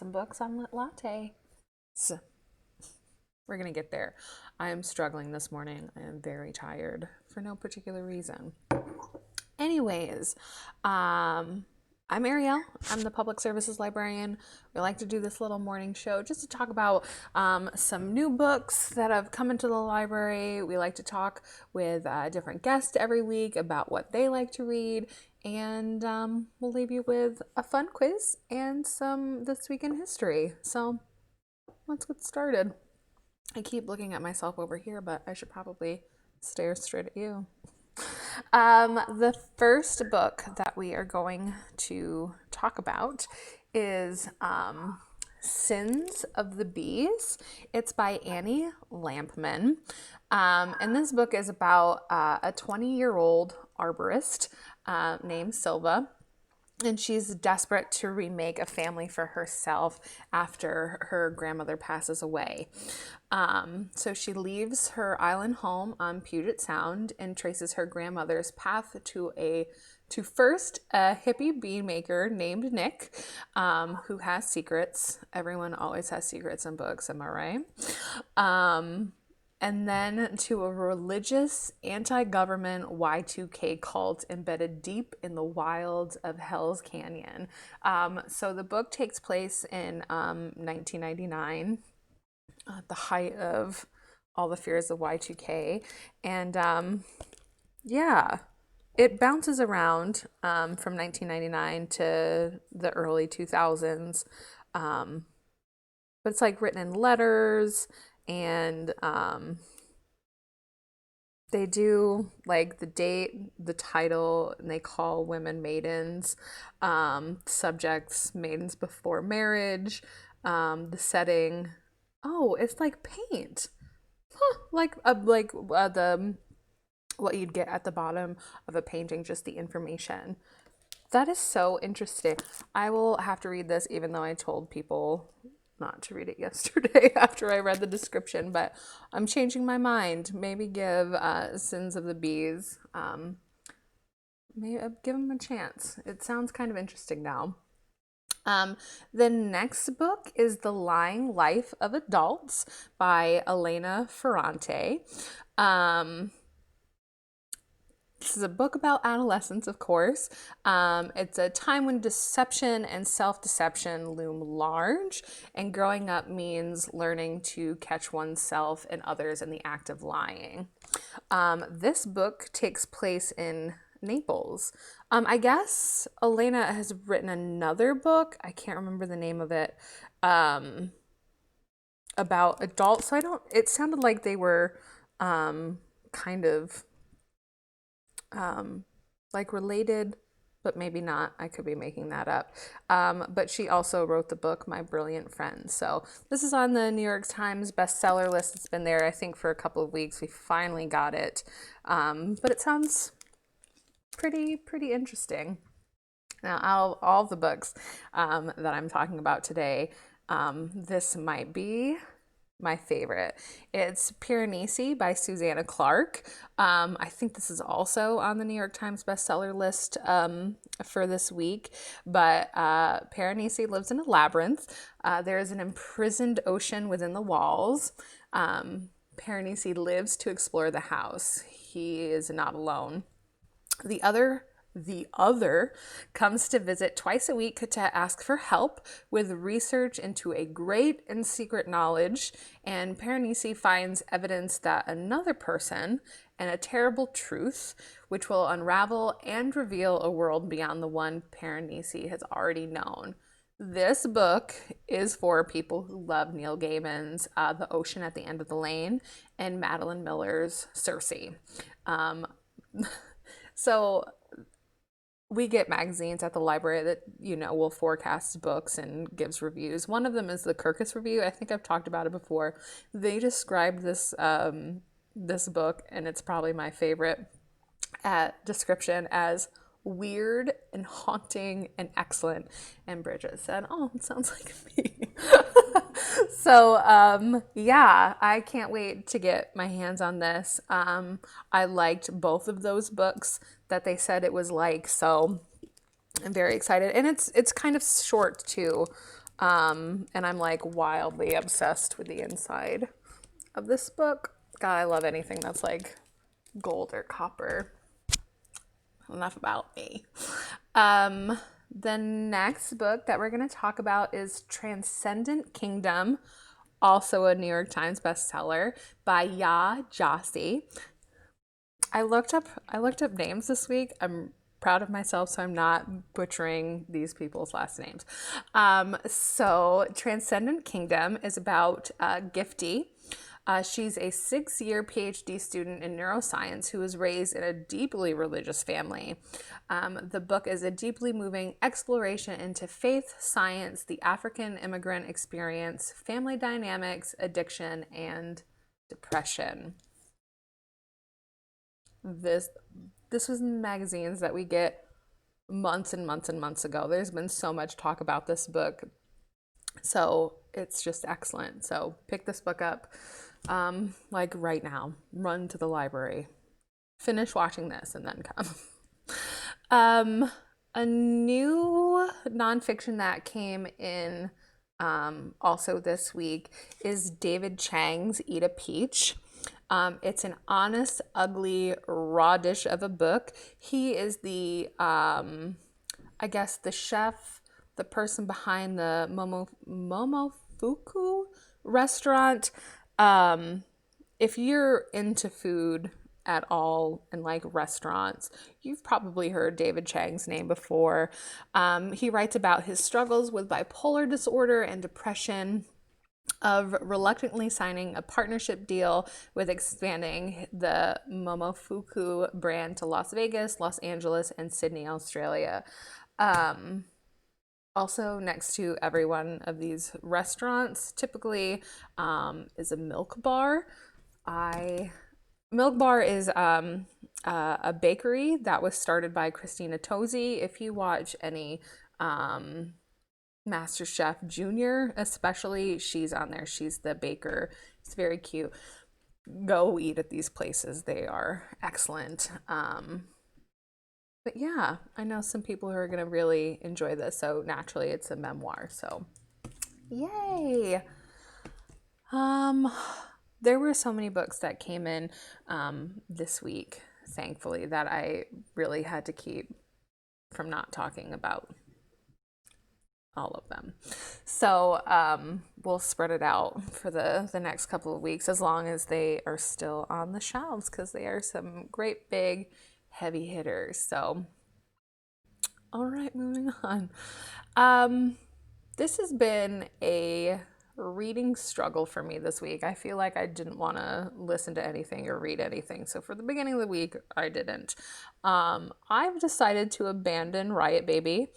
Awesome Books on Latte. So, we're going to get there. I am struggling this morning. I am very tired for no particular reason. Anyways, I'm Ariel. I'm the public services librarian. We like to do this little morning show just to talk about some new books that have come into the library. We like to talk with different guests every week about what they like to read. And we'll leave you with a fun quiz and some This Week in History. So let's get started. I keep looking at myself over here, but I should probably stare straight at you. The first book that we are going to talk about is Sins of the Bees. It's by Annie Lampman. And this book is about a 20-year-old arborist named Silva. And she's desperate to remake a family for herself after her grandmother passes away. So she leaves her island home on Puget Sound and traces her grandmother's path to first a hippie bean maker named Nick, who has secrets. Everyone always has secrets in books, am I right? And then to a religious anti-government Y2K cult embedded deep in the wilds of Hell's Canyon. So the book takes place in 1999, at the height of all the fears of Y2K. And yeah, it bounces around from 1999 to the early 2000s. But it's like written in letters. And they do like the date, the title, and they call women maidens, subjects maidens before marriage, the setting. Oh, it's like paint, like the what you'd get at the bottom of a painting, just the information. That is so interesting. I will have to read this, even though I told people not to read it yesterday after I read the description, but I'm changing my mind. Maybe give Sins of the Bees, maybe give them a chance. It sounds kind of interesting now. The next book is The Lying Life of Adults by Elena Ferrante. This is a book about adolescence, of course. It's a time when deception and self-deception loom large, and growing up means learning to catch oneself and others in the act of lying. This book takes place in Naples. I guess Elena has written another book. I can't remember the name of it. About adults. So it sounded like they were kind of like related, but maybe not. I could be making that up. But she also wrote the book My Brilliant Friend. So this is on the New York Times bestseller list. It's been there, I think, for a couple of weeks. We finally got it. But it sounds pretty interesting. Now, out of all the books that I'm talking about today, this might be my favorite. It's Piranesi by Susanna Clark. I think this is also on the New York Times bestseller list for this week. But Piranesi lives in a labyrinth. There is an imprisoned ocean within the walls. Piranesi lives to explore the house. He is not alone. The other comes to visit twice a week to ask for help with research into a great and secret knowledge, and Piranesi finds evidence that another person and a terrible truth which will unravel and reveal a world beyond the one Piranesi has already known. This book is for people who love Neil Gaiman's The Ocean at the End of the Lane and Madeline Miller's Circe. So we get magazines at the library that, will forecast books and gives reviews. One of them is the Kirkus Review. I think I've talked about it before. They described this book, and it's probably my favorite description, as weird and haunting and excellent. And Bridget said, "Oh, it sounds like me." So, yeah, I can't wait to get my hands on this. I liked both of those books that they said it was like, so I'm very excited. And it's kind of short too. And I'm like wildly obsessed with the inside of this book. God, I love anything that's like gold or copper. Enough about me. The next book that we're going to talk about is Transcendent Kingdom, also a New York Times bestseller by Ya Jossi. I looked up names this week. I'm proud of myself, so I'm not butchering these people's last names. So Transcendent Kingdom is about Gifty. She's a 6-year PhD student in neuroscience who was raised in a deeply religious family. The book is a deeply moving exploration into faith, science, the African immigrant experience, family dynamics, addiction, and depression. This was in magazines that we get months and months and months ago. There's been so much talk about this book. So it's just excellent. So pick this book up like right now. Run to the library. Finish watching this and then come. A new nonfiction that came in also this week is David Chang's Eat a Peach. It's an honest, ugly, raw dish of a book. He is the, I guess, the chef, the person behind the Momofuku restaurant. If you're into food at all and like restaurants, you've probably heard David Chang's name before. He writes about his struggles with bipolar disorder and depression, of reluctantly signing a partnership deal with expanding the Momofuku brand to Las Vegas, Los Angeles, and Sydney, Australia. Also, next to every one of these restaurants, typically, is a milk bar. Milk Bar is a bakery that was started by Christina Tosi. If you watch any MasterChef Junior, especially, she's on there. She's the baker. It's very cute. Go eat at these places. They are excellent. But yeah, I know some people who are going to really enjoy this. So naturally, it's a memoir. So yay. There were so many books that came in this week, thankfully, that I really had to keep from not talking about all of them. So we'll spread it out for the next couple of weeks, as long as they are still on the shelves, because they are some great big heavy hitters. So all right, moving on. This has been a reading struggle for me this week. I feel like I didn't want to listen to anything or read anything. So for the beginning of the week, I didn't. I've decided to abandon Riot Baby.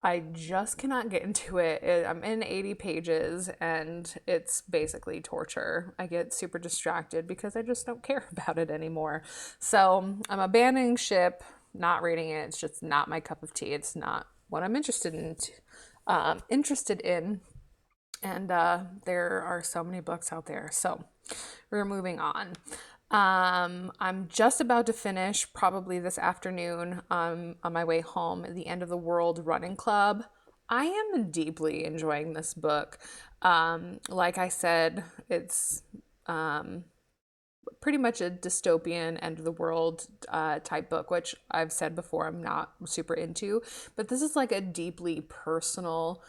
I just cannot get into it. I'm in 80 pages and it's basically torture. I get super distracted because I just don't care about it anymore. So I'm abandoning ship, not reading it. It's just not my cup of tea. It's not what I'm interested in. And there are so many books out there. So we're moving on. I'm just about to finish, probably this afternoon, on my way home, The End of the World Running Club. I am deeply enjoying this book. Like I said, it's pretty much a dystopian end of the world type book, which I've said before I'm not super into. But this is like a deeply personal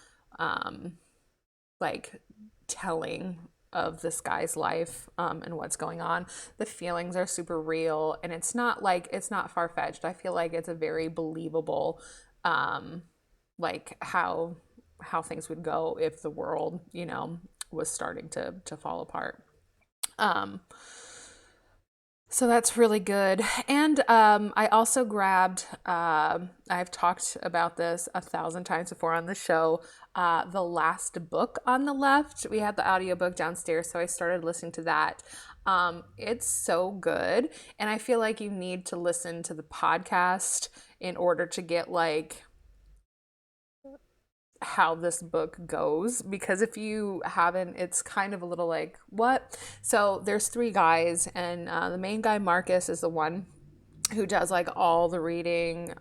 like telling of this guy's life and what's going on. The feelings are super real, and it's not far-fetched. I feel like it's a very believable like how things would go if the world, was starting to fall apart. So that's really good. And I also grabbed, I've talked about this 1,000 times before on the show, The Last Book on the Left. We had the audiobook downstairs, so I started listening to that. It's so good. And I feel like you need to listen to the podcast in order to get like how this book goes, because if you haven't, it's kind of a little like, what? So there's 3 guys, and the main guy, Marcus, is the one who does like all the reading,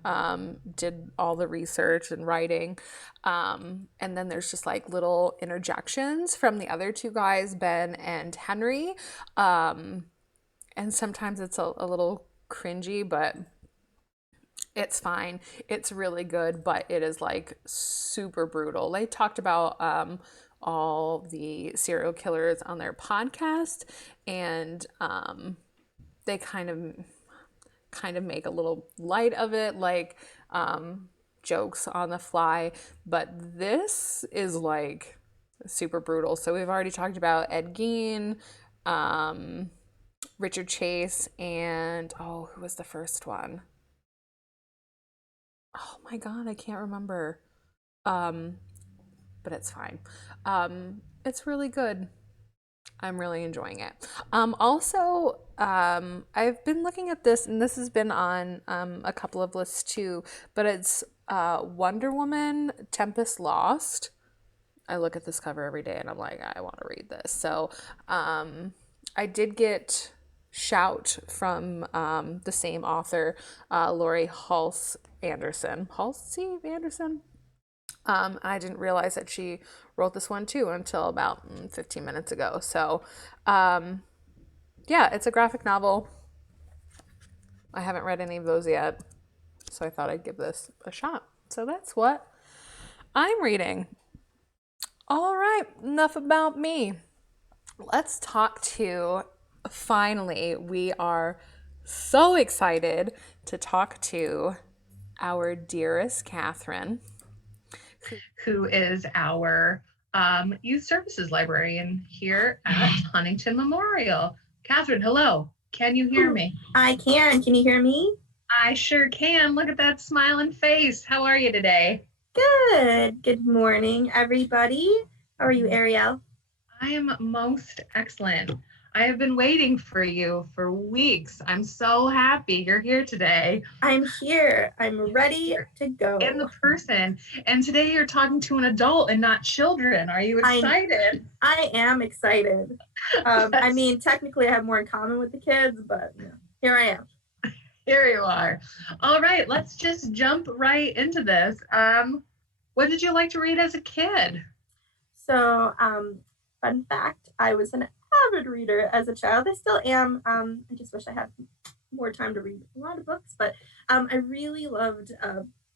did all the research and writing. And then there's just like little interjections from the other two guys, Ben and Henry. And sometimes it's a little cringy, but it's fine. It's really good, but it is like super brutal. They talked about all the serial killers on their podcast, and they kind of make a little light of it, like jokes on the fly. But this is like super brutal. So we've already talked about Ed Gein, Richard Chase, and oh, who was the first one? Oh my God, I can't remember. Um, but it's fine. It's really good. I'm really enjoying it. I've been looking at this, and this has been on a couple of lists too, but it's Wonder Woman Tempest Lost. I look at this cover every day and I'm like, I want to read this. So I did get Shout from the same author, Lori Halsey Anderson. I didn't realize that she wrote this one too until about 15 minutes ago. So, yeah, it's a graphic novel. I haven't read any of those yet, so I thought I'd give this a shot. So that's what I'm reading. All right, enough about me. Let's talk to, finally, we are so excited to talk to our dearest Kathryn, who is our youth services librarian here at Huntington Memorial. Kathryn, hello. Can you hear me? I can. Can you hear me? I sure can. Look at that smiling face. How are you today? Good. Good morning, everybody. How are you, Ariel? I am most excellent. I have been waiting for you for weeks. I'm so happy you're here today. I'm here. I'm ready to go. In the person. And today you're talking to an adult and not children. Are you excited? I am excited. I mean, technically I have more in common with the kids, but here I am. Here you are. All right, let's just jump right into this. What did you like to read as a kid? So, fun fact, I was an avid reader as a child. I still am. I just wish I had more time to read a lot of books, but I really loved,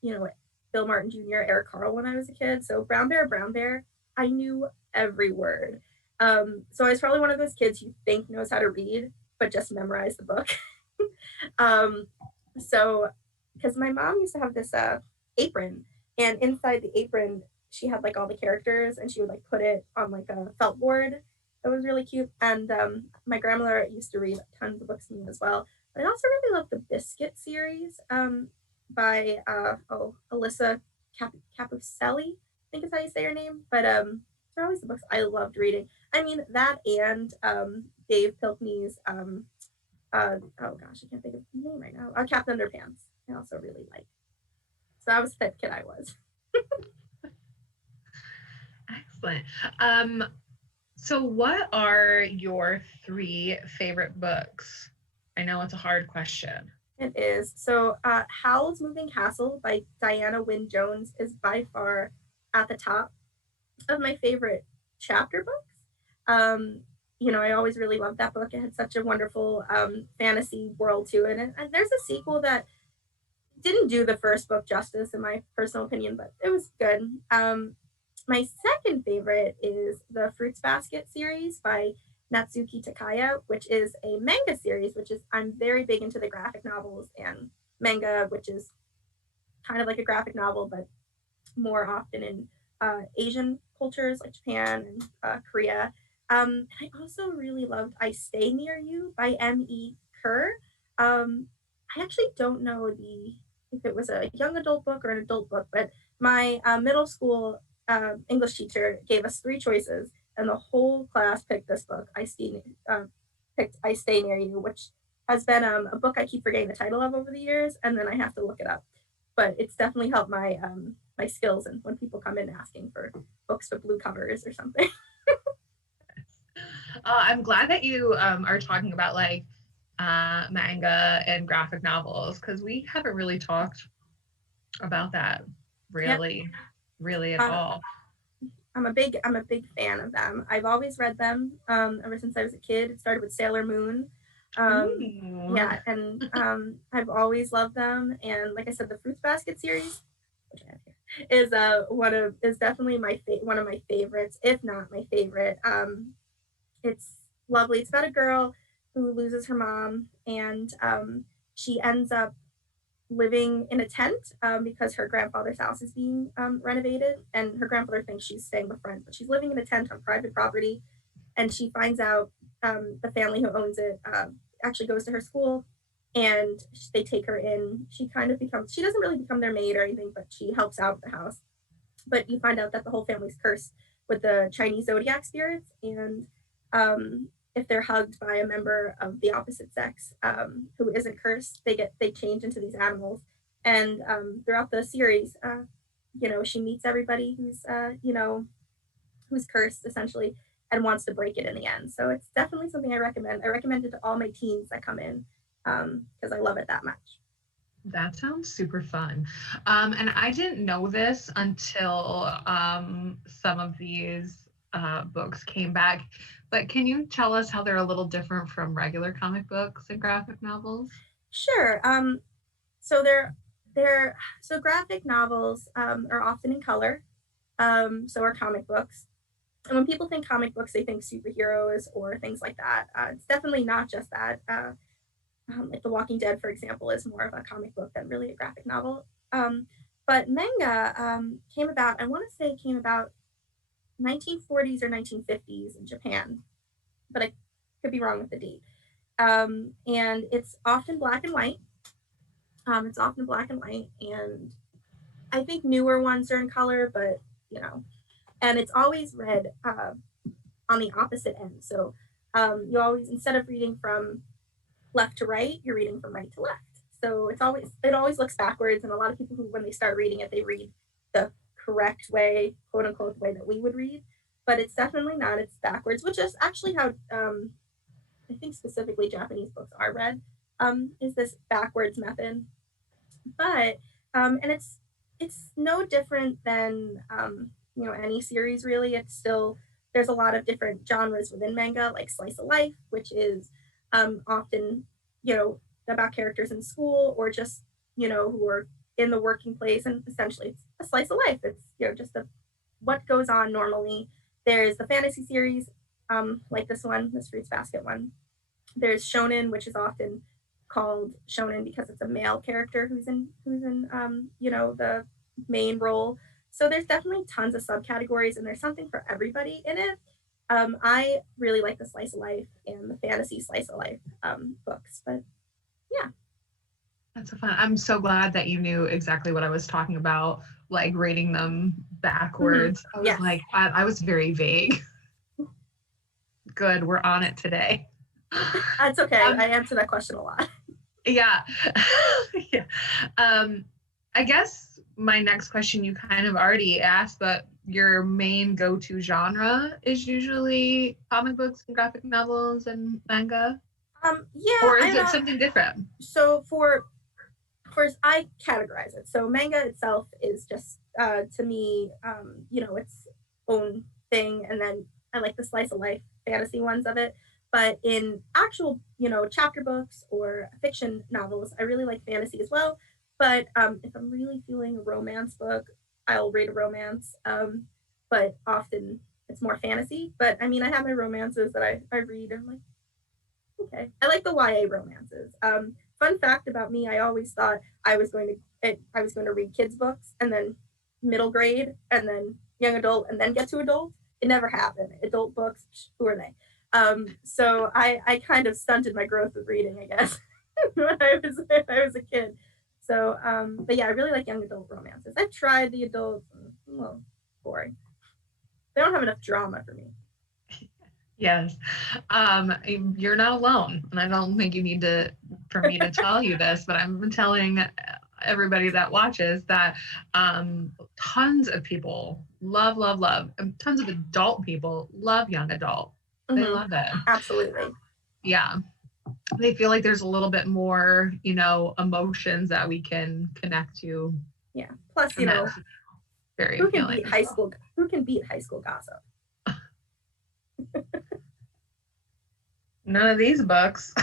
Bill Martin Jr., Eric Carle when I was a kid. So Brown Bear, I knew every word. So I was probably one of those kids you think knows how to read, but just memorize the book. So, because my mom used to have this apron, and inside the apron, she had like all the characters, and she would like put it on like a felt board. It was really cute. And my grandmother used to read tons of books to me as well. But I also really love the Biscuit series by Alyssa Capuselli, I think is how you say her name. But they're always the books I loved reading. I mean, that and Dave Pilkney's oh gosh, I can't think of the name right now. Captain Underpants. I also really like. So I was the type of kid I was. Excellent. So what are your 3 favorite books? I know it's a hard question. It is. So Howl's Moving Castle by Diana Wynne Jones is by far at the top of my favorite chapter books. I always really loved that book. It had such a wonderful fantasy world to it. And there's a sequel that didn't do the first book justice, in my personal opinion, but it was good. My second favorite is the Fruits Basket series by Natsuki Takaya, which is a manga series, I'm very big into the graphic novels and manga, which is kind of like a graphic novel, but more often in Asian cultures like Japan and Korea. I also really loved I Stay Near You by M.E. Kerr. I actually don't know if it was a young adult book or an adult book, but my middle school English teacher gave us 3 choices, and the whole class picked this book. Picked I Stay Near You, which has been a book I keep forgetting the title of over the years, and then I have to look it up. But it's definitely helped my my skills, and when people come in asking for books with blue covers or something. I'm glad that you are talking about like manga and graphic novels, because we haven't really talked about that really, really at all. I'm a big fan of them. I've always read them ever since I was a kid. It started with Sailor Moon. Yeah, and I've always loved them. And like I said, the Fruits Basket series, which I have here, is definitely one of my favorites, if not my favorite. It's lovely. It's about a girl who loses her mom, and she ends up living in a tent because her grandfather's house is being renovated, and her grandfather thinks she's staying with friends, but she's living in a tent on private property. And she finds out the family who owns it actually goes to her school, and they take her in. She doesn't really become their maid or anything, but she helps out with the house. But you find out that the whole family's cursed with the Chinese zodiac spirits, and if they're hugged by a member of the opposite sex who isn't cursed, they change into these animals. And throughout the series, she meets everybody who's cursed essentially and wants to break it in the end. So it's definitely something I recommend. I recommend it to all my teens that come in because I love it that much. That sounds super fun. And I didn't know this until some of these books came back. But can you tell us how they're a little different from regular comic books and graphic novels? Sure. So graphic novels are often in color. So are comic books. And when people think comic books, they think superheroes or things like that. It's definitely not just that. Like The Walking Dead, for example, is more of a comic book than really a graphic novel. But manga came about, I want to say it came about 1940s or 1950s in Japan, but I could be wrong with the date. And it's often black and white. And I think newer ones are in color, but and it's always read on the opposite end. So you always, instead of reading from left to right, you're reading from right to left. So it always looks backwards, and a lot of people who, when they start reading it, they read the correct way, quote unquote, the way that we would read. But it's definitely not. It's backwards, which is actually how I think specifically Japanese books are read. Is this backwards method? But and it's no different than any series really. It's still, there's a lot of different genres within manga, like slice of life, which is often about characters in school or just who are in the working place, and essentially it's a slice of life. It's just what goes on normally. There's the fantasy series, like this Fruits Basket one. There's shonen, which is often called shonen because it's a male character who's in the main role. So there's definitely tons of subcategories, and there's something for everybody in it. I really like the slice of life and the fantasy slice of life books, but yeah. That's so fun. I'm so glad that you knew exactly what I was talking about, like reading them backwards. I was like, I was very vague. Good, we're on it today. That's okay. I answer that question a lot. Yeah. Yeah. I guess my next question you kind of already asked, but your main go-to genre is usually comic books and graphic novels and manga? Yeah. Or is it something different? So I categorize it. So manga itself is just to me, its own thing, and then I like the slice of life fantasy ones of it. But in actual, chapter books or fiction novels, I really like fantasy as well. But if I'm really feeling a romance book, I'll read a romance. But often it's more fantasy. But I mean, I have my romances that I read, and I'm like, okay. I like the YA romances. Fun fact about me, I always thought I was going to read kids books and then middle grade and then young adult and then get to adult. It never happened. Adult books, who are they? So I kind of stunted my growth with reading, I guess, when I was a kid. So, but yeah, I really like young adult romances. I've tried the adults, well, boring. They don't have enough drama for me. Yes. You're not alone. And I don't think you need for me to tell you this, but I'm telling everybody that watches that tons of people love, tons of adult people love young adult. They love it. Absolutely. Yeah. they feel like there's a little bit more, emotions that we can connect to. Yeah. Plus, And that's very who can appealing. beat high school? Who can beat high school gossip? None of these books.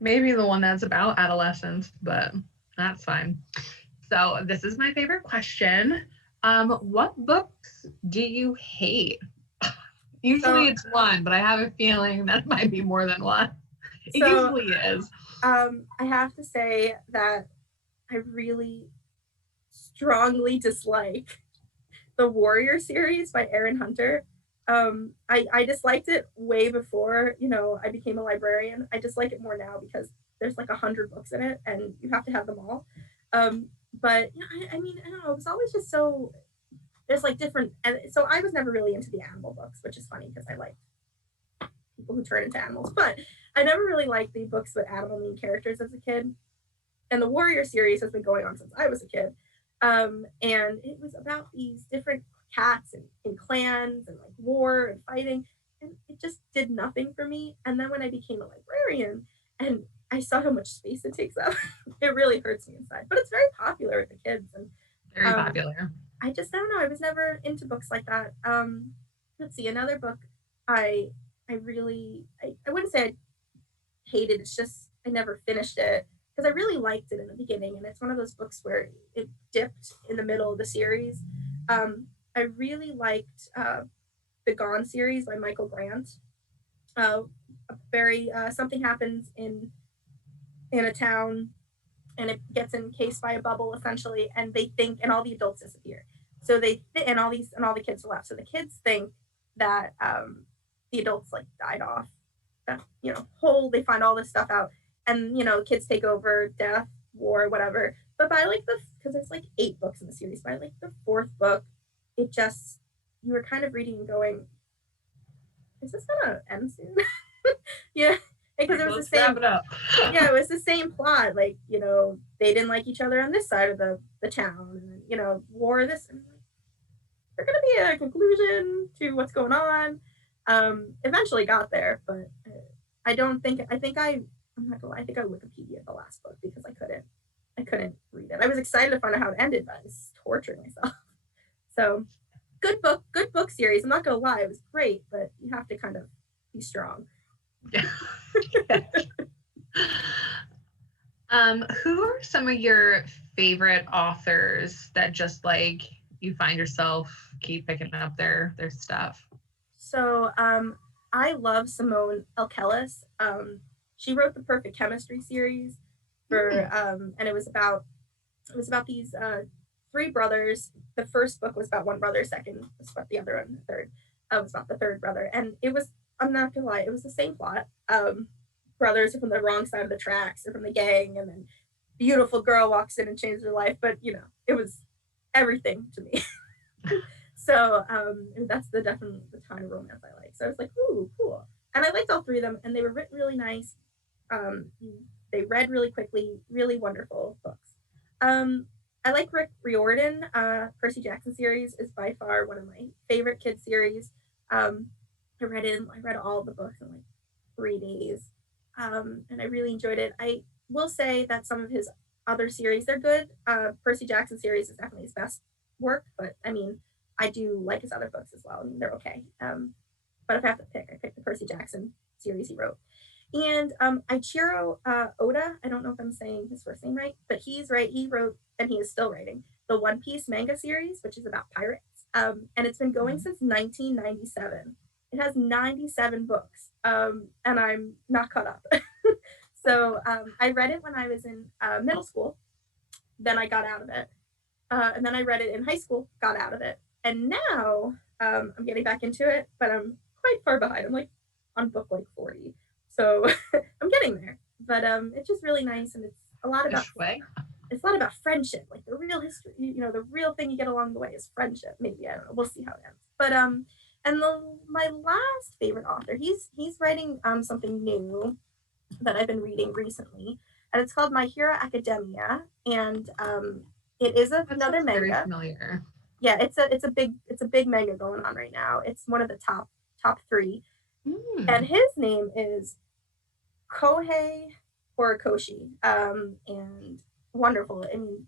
Maybe the one that's about adolescence, but that's fine. So this is my favorite question. What books do you hate? Usually it's one, but I have a feeling that it might be more than one. It usually is. I have to say that I really strongly dislike the Warrior series by Aaron Hunter. I disliked it way before, I became a librarian. I dislike it more now because there's like 100 books in it and you have to have them all. But I mean, I don't know, it was always just so, there's like different, and so I was never really into the animal books, which is funny because I like people who turn into animals, but I never really liked the books with animal main characters as a kid. And the Warrior series has been going on since I was a kid. And it was about these different cats and clans and like war and fighting. And it just did nothing for me. And then when I became a librarian and I saw how much space it takes up, it really hurts me inside. But it's very popular with the kids. And very popular. I don't know. I was never into books like that. Let's see, another book I really I wouldn't say I hated. It's just I never finished it because I really liked it in the beginning, and it's one of those books where it dipped in the middle of the series. I really liked the Gone series by Michael Grant. Something happens in a town, and it gets encased by a bubble essentially, and they think, and all the adults disappear. So and all the kids are left. So the kids think that the adults like died off. They find all this stuff out, and kids take over, death, war, whatever. But by like because there's like 8 books in the series, by like the 4th book, it just you were kind of reading and going, is this gonna end soon? Yeah, because it was the same. Yeah, it was the same plot. Like they didn't like each other on this side of the town, and war. This, and there's gonna be a conclusion to what's going on. Eventually got there, but I don't think. I'm not gonna lie. I think I Wikipedia the last book because I couldn't read it. I was excited to find out how it ended, but I was torturing myself. So, good book series. I'm not gonna lie, it was great, but you have to kind of be strong. Who are some of your favorite authors that just like you find yourself keep picking up their stuff? So I love Simone Elkelis. She wrote the Perfect Chemistry series and it was about these 3 brothers. The first book was about one brother, second was about the other, and the third was about the third brother. And it was, I'm not gonna lie, it was the same plot. Brothers are from the wrong side of the tracks, they're from the gang, and then beautiful girl walks in and changes her life. But it was everything to me. So that's definitely the kind of romance I like. So I was like, ooh, cool. And I liked all 3 of them, and they were written really nice. They read really quickly, really wonderful books. I like Rick Riordan. Percy Jackson series is by far one of my favorite kids series. I read all the books in like 3 days, and I really enjoyed it. I will say that some of his other series, they're good. Percy Jackson series is definitely his best work, but I mean, I do like his other books as well. I mean, they're okay. But if I have to pick, I pick the Percy Jackson series he wrote. And Ichiro Oda, I don't know if I'm saying his first name right, but he's right. He wrote, and he is still writing, the One Piece manga series, which is about pirates. And it's been going since 1997. It has 97 books, and I'm not caught up. So I read it when I was in middle school. Then I got out of it. And then I read it in high school, got out of it. And now I'm getting back into it, but I'm quite far behind. I'm like on book like 40. So I'm getting there. But it's just really nice, and it's a lot about friendship, like the real history. The real thing you get along the way is friendship. Maybe, I don't know. We'll see how it ends. But and my last favorite author, he's writing something new that I've been reading recently, and it's called My Hero Academia, and it is another manga. Very familiar. Yeah, it's a big manga going on right now. It's one of the top 3. And his name is Kohei Horikoshi, and wonderful. I mean,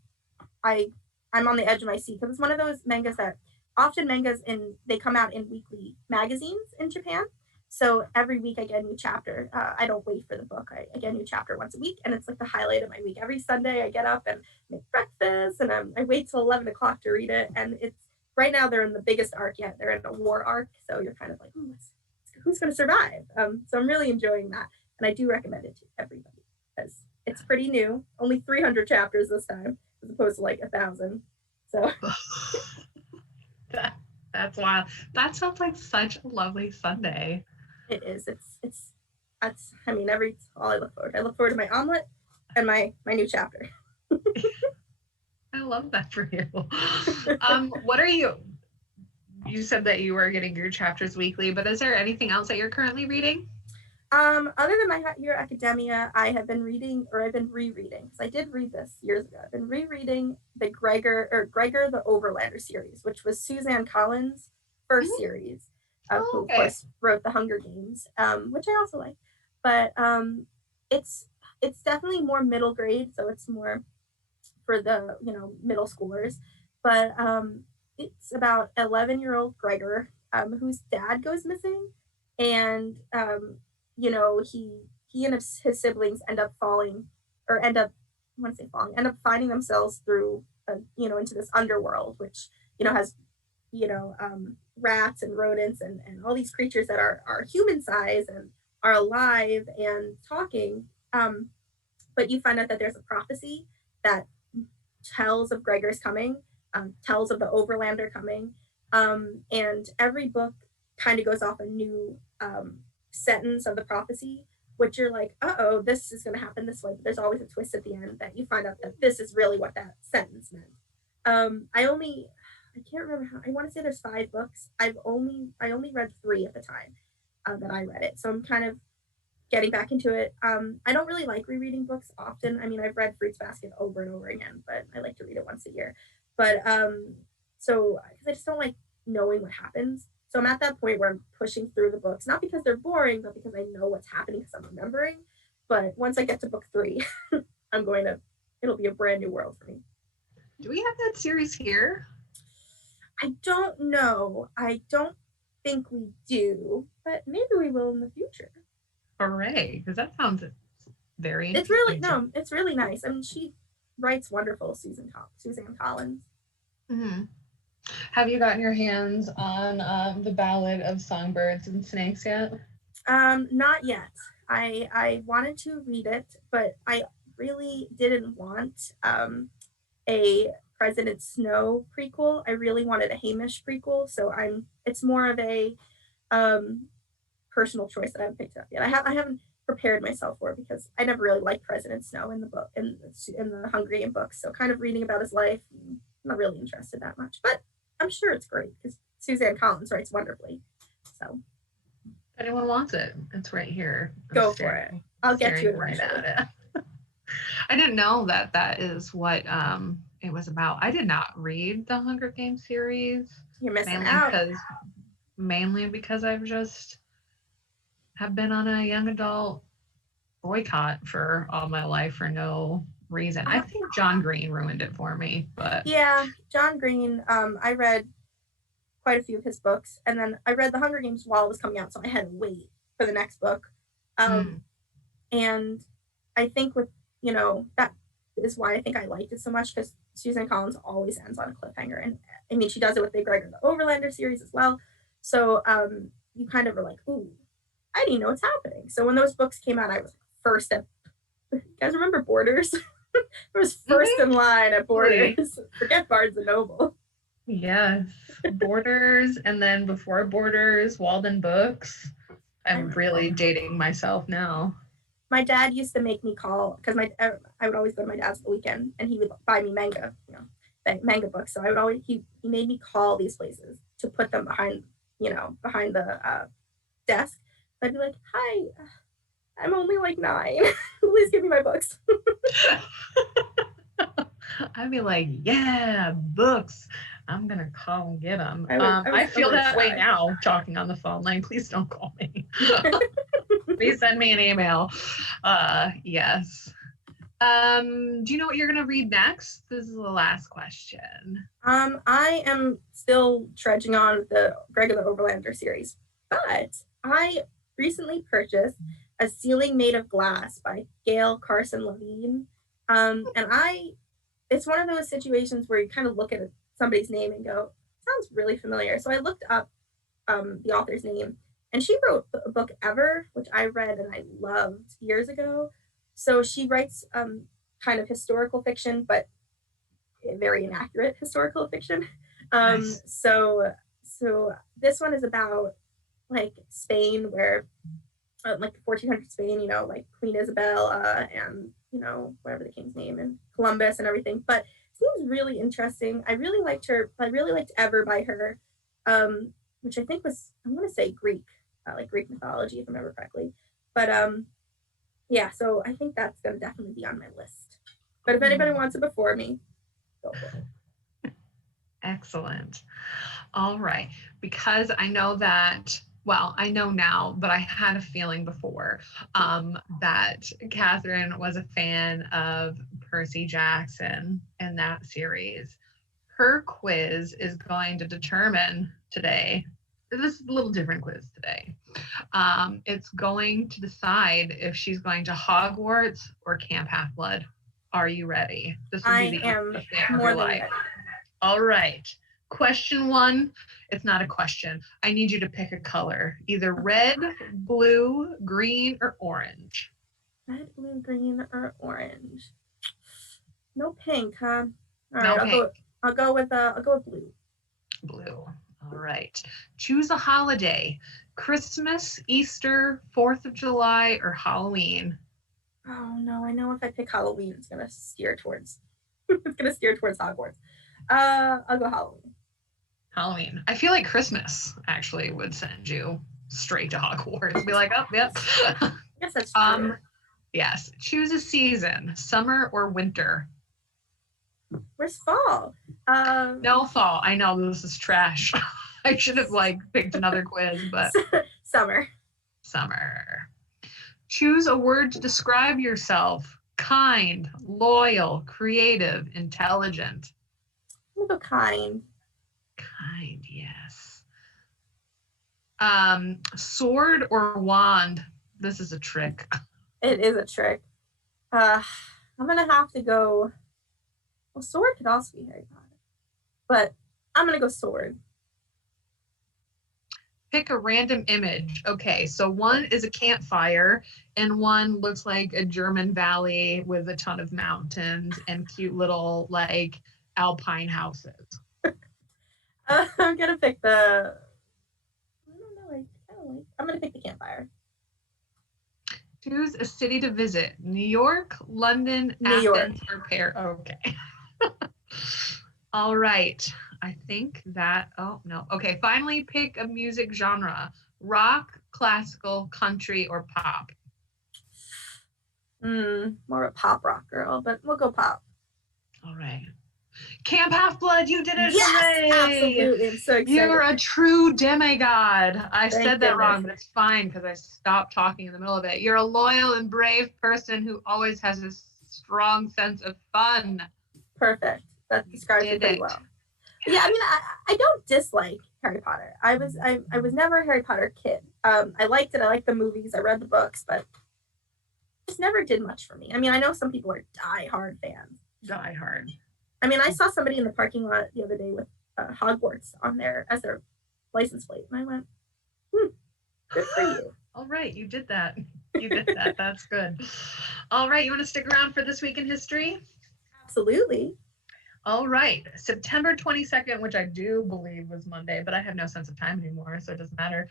I'm on the edge of my seat because it's one of those mangas that often they come out in weekly magazines in Japan. So every week I get a new chapter. I don't wait for the book. I get a new chapter once a week, and it's like the highlight of my week. Every Sunday I get up and make breakfast, and I wait till 11 o'clock to read it. And it's right now they're in the biggest arc yet. They're in a war arc, so you're kind of like, who's going to survive? So I'm really enjoying that, and I do recommend it to everybody because it's pretty new. Only 300 chapters this time, as opposed to like 1,000. So that's wild. That sounds like such a lovely Sunday. it is. That's. I mean, all I look forward to. I look forward to my omelet and my new chapter. I love that for you. What are you? You said that you were getting your chapters weekly, but is there anything else that you're currently reading? Other than My Hero Academia, I've been rereading, because I did read this years ago. I've been rereading the Gregor the Overlander series, which was Suzanne Collins' first series, who of course wrote the Hunger Games, which I also like. But it's definitely more middle grade, so it's more for the middle schoolers. But it's about 11-year-old Gregor, whose dad goes missing, and he and his siblings end up finding themselves through into this underworld, which has rats and rodents and all these creatures that are human size and are alive and talking. But you find out that there's a prophecy that tells of Gregor's coming, tells of the Overlander coming, and every book kind of goes off a new sentence of the prophecy, which you're like, uh-oh, this is going to happen this way, but there's always a twist at the end that you find out that this is really what that sentence meant. I can't remember how. I want to say there's 5 books. I only read 3 at the time that I read it, so I'm kind of getting back into it. I don't really like rereading books often. I mean, I've read Fruits Basket over and over again, but I like to read it once a year. But so because I just don't like knowing what happens. So I'm at that point where I'm pushing through the books, not because they're boring, but because I know what's happening because I'm remembering. But once I get to book 3, it'll be a brand new world for me. Do we have that series here? I don't know. I don't think we do, but maybe we will in the future. Hooray, because that sounds very interesting. It's really nice. I mean, she writes wonderful, Suzanne Collins. Mm-hmm. Have you gotten your hands on the Ballad of Songbirds and Snakes yet? Not yet. I wanted to read it, but I really didn't want a President Snow prequel. I really wanted a Hamish prequel, so it's more of a personal choice that I haven't picked up yet. I haven't prepared myself for it because I never really liked President Snow in the book in the Hunger Games books. So kind of reading about his life, I'm not really interested that much. But I'm sure it's great because Suzanne Collins writes wonderfully. So if anyone wants it, it's right here. Go for it. I'll get you it right at it. I didn't know that is what it was about. I did not read the Hunger Games series. You're missing out. Mainly because I've just have been on a young adult boycott for all my life for no reason. I think John Green ruined it for me, but yeah, John Green. I read quite a few of his books, and then I read The Hunger Games while it was coming out, so I had to wait for the next book. And I think that is why I think I liked it so much, because Suzanne Collins always ends on a cliffhanger, and I mean she does it with Big Gregor, the Overlander series as well. So you kind of are like, ooh, I didn't know what's happening. So when those books came out, I was first at. You guys remember Borders? I was first in line at Borders. Forget Barnes and Noble. Yes, Borders, and then before Borders, Walden Books. I'm really dating myself now. My dad used to make me call because I would always go to my dad's the weekend, and he would buy me manga, manga books. So I would always he made me call these places to put them behind the desk. So I'd be like, "Hi, I'm only like 9. Please give me my books." I'd be like, "Yeah, books. I'm gonna call and get him. I I feel was that way shy. now, talking on the phone line. Please don't call me. Please send me an email. Yes. Do you know what you're gonna read next? This is the last question. I am still trudging on with the Greg of the Overlander series, but I recently purchased A Ceiling Made of Glass by Gail Carson Levine. It's one of those situations where you kind of look at somebody's name and go, sounds really familiar. So I looked up the author's name, and she wrote a book Ever, which I read and I loved years ago. So she writes kind of historical fiction, but very inaccurate historical fiction. Nice. So this one is about like Spain, where like the 1400 Spain, like Queen Isabel and whatever the king's name, and Columbus and everything. But it seems really interesting. I really liked her. I really liked Ever by her, which I think was, I'm going to say Greek, like Greek mythology, if I remember correctly. But yeah, so I think that's going to definitely be on my list. But if anybody wants it before me, go for it. Excellent. All right. Because I know that, well, I know now, but I had a feeling before that Kathryn was a fan of Percy Jackson and that series. Her quiz is going to determine today. This is a little different quiz today. It's going to decide if she's going to Hogwarts or Camp Half-Blood. Are you ready? This will be the am affair of more your than life. ready. All right. Question 1. It's not a question. I need you to pick a color, either red, blue, green, or orange. Red, blue, green, or orange? No pink, huh? All No right, pink. I'll go with blue. Blue. All right. Choose a holiday: Christmas, Easter, 4th of July, or Halloween. Oh no, I know if I pick Halloween, it's gonna steer towards Hogwarts. I'll go Halloween. Halloween. I feel like Christmas actually would send you straight to Hogwarts. Be like, oh, yep. I guess that's true. Yes. Choose a season: summer or winter. Where's fall? No, fall. I know this is trash. I should have picked another quiz, but Summer. Summer. Choose a word to describe yourself: kind, loyal, creative, intelligent. I'm gonna go kind. Kind, yes. Sword or wand? This is a trick. It is a trick. I'm gonna have to go. Well, sword could also be Harry Potter, but I'm gonna go sword. Pick a random image. Okay, so one is a campfire, and one looks like a German valley with a ton of mountains and cute little alpine houses. I'm gonna pick the. I don't know. I'm gonna pick the campfire. Choose a city to visit: New York, London, New York. Athens, or Paris. Okay. All right. I think that, oh no. Okay, finally pick a music genre: rock, classical, country, or pop. More of a pop rock girl, but we'll go pop. All right. Camp Half-Blood, you did it! Yes, Hooray! absolutely. I'm so excited. You're a true demigod. I Thank said that goodness. wrong, but it's fine because I stopped talking in the middle of it. You're a loyal and brave person who always has a strong sense of fun. Perfect. That describes it pretty well. Yeah, I mean, I don't dislike Harry Potter. I was never a Harry Potter kid. I liked it. I liked the movies. I read the books, but it just never did much for me. I mean, I know some people are die-hard fans. Die-hard. I mean, I saw somebody in the parking lot the other day with Hogwarts on there as their license plate, and I went, good for you. All right, you did that. You did that. That's good. All right, you want to stick around for This Week in History? Absolutely. All right, September 22nd, which I do believe was Monday, but I have no sense of time anymore, so it doesn't matter,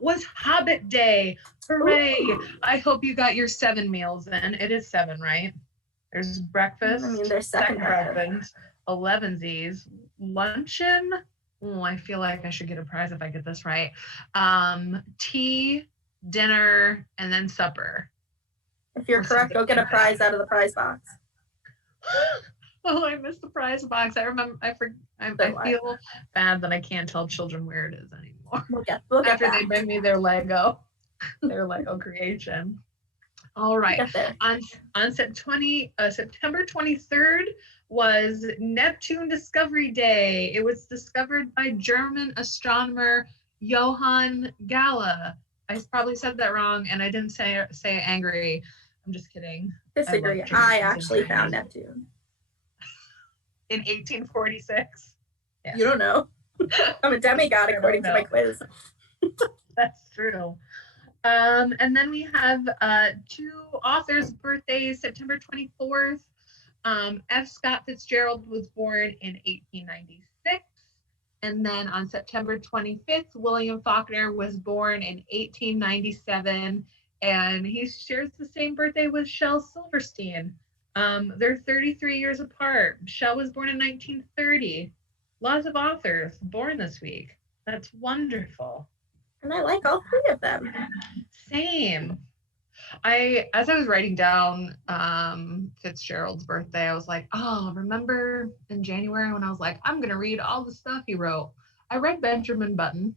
was Hobbit Day. Hooray! Ooh. I hope you got your 7 meals in. It is 7, right? There's breakfast. I mean, there's second breakfast, 11sies, luncheon. Oh, I feel like I should get a prize if I get this right. Tea, dinner, and then supper. If you're correct, go get a prize out of the prize box. Oh, I missed the prize box. I remember. I feel bad that I can't tell children where it is anymore. We'll get after that. they bring me their Lego creation. All right. On September 23rd was Neptune Discovery Day. It was discovered by German astronomer Johann Galle. I probably said that wrong, and I didn't say angry. I'm just kidding. Disagree. I actually found Neptune in 1846. Yeah. You don't know. I'm a demigod according to my quiz. That's true. And then we have two authors' birthdays. September 24th, F. Scott Fitzgerald was born in 1896. And then on September 25th, William Faulkner was born in 1897. And he shares the same birthday with Shel Silverstein. They're 33 years apart. Shel was born in 1930. Lots of authors born this week. That's wonderful. And I like all three of them. Same. As I was writing down Fitzgerald's birthday, I was like, oh, remember in January when I was like, I'm going to read all the stuff he wrote. I read Benjamin Button,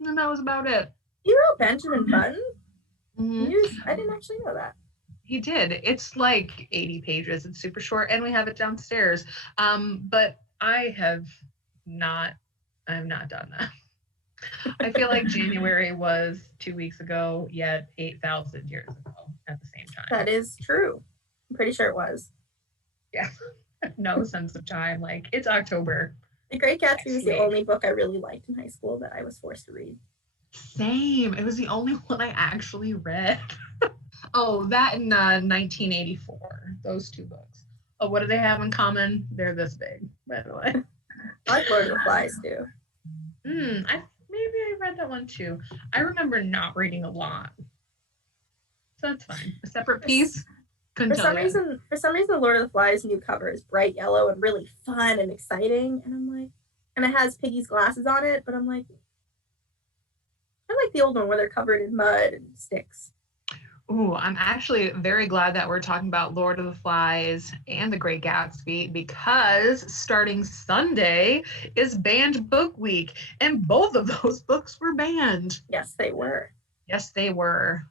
and that was about it. You wrote Benjamin Button? Mm-hmm. I didn't actually know that. He did. It's like 80 pages. It's super short, and we have it downstairs. But I have not done that. I feel like January was 2 weeks ago, yet 8,000 years ago at the same time. That is true. I'm pretty sure it was. Yeah. No sense of time. Like, it's October. The Great Gatsby was the only book I really liked in high school that I was forced to read. Same. It was the only one I actually read. Oh, that in 1984. Those two books. Oh, what do they have in common? They're this big, by the way. I like Lord of the Flies, too. Maybe I read that one too. I remember not reading a lot. So that's fine. A separate piece. For some reason, the Lord of the Flies new cover is bright yellow and really fun and exciting. And I'm like, and it has Piggy's glasses on it, but I'm like, I like the old one where they're covered in mud and sticks. Ooh, I'm actually very glad that we're talking about Lord of the Flies and The Great Gatsby, because starting Sunday is Banned Book Week, and both of those books were banned. Yes, they were. Yes, they were.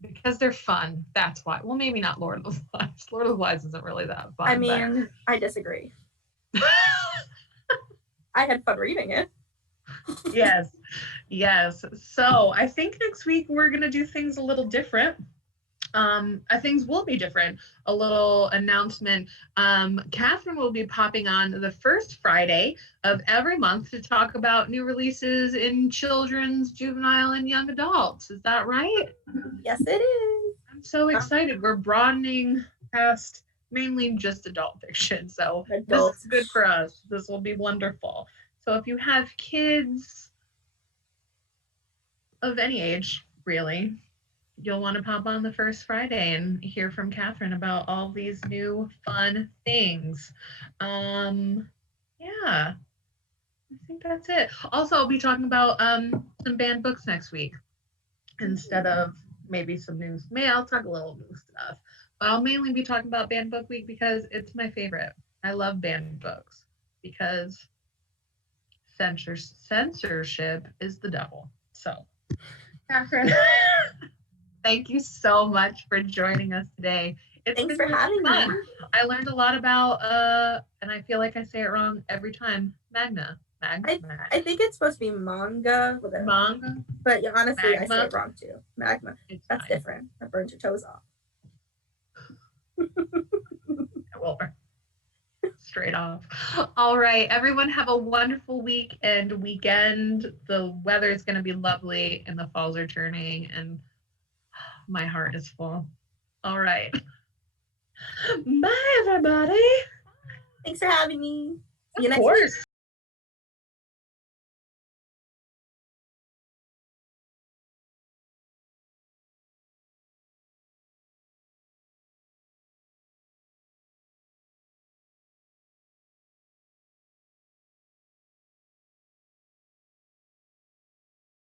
Because they're fun. That's why. Well, maybe not Lord of the Flies. Lord of the Flies isn't really that fun. I mean, I disagree. I had fun reading it. Yes. So I think next week we're going to do things a little different. Things will be different. A little announcement. Kathryn will be popping on the first Friday of every month to talk about new releases in children's, juvenile, and young adults. Is that right? Yes, it is. I'm so excited. We're broadening past mainly just adult fiction. So this is good for us. This will be wonderful. So if you have kids of any age, really, you'll want to pop on the first Friday and hear from Kathryn about all these new fun things. Yeah, I think that's it. Also, I'll be talking about some banned books next week instead of maybe some news. I'll talk a little new stuff, but I'll mainly be talking about Banned Book Week because it's my favorite. I love banned books because censorship is the devil. So, Kathryn, thank you so much for joining us today. Thanks for having me. I learned a lot about, and I feel like I say it wrong every time, Magna. I think it's supposed to be manga. Manga? But yeah, honestly, Magma. I say it wrong too. Magma. That's fine. Different. That burns your toes off. Well, straight off. All right, everyone have a wonderful week and weekend. The weather is going to be lovely and the falls are turning and my heart is full. All right. Bye, everybody. Thanks for having me. See you next week. Of course.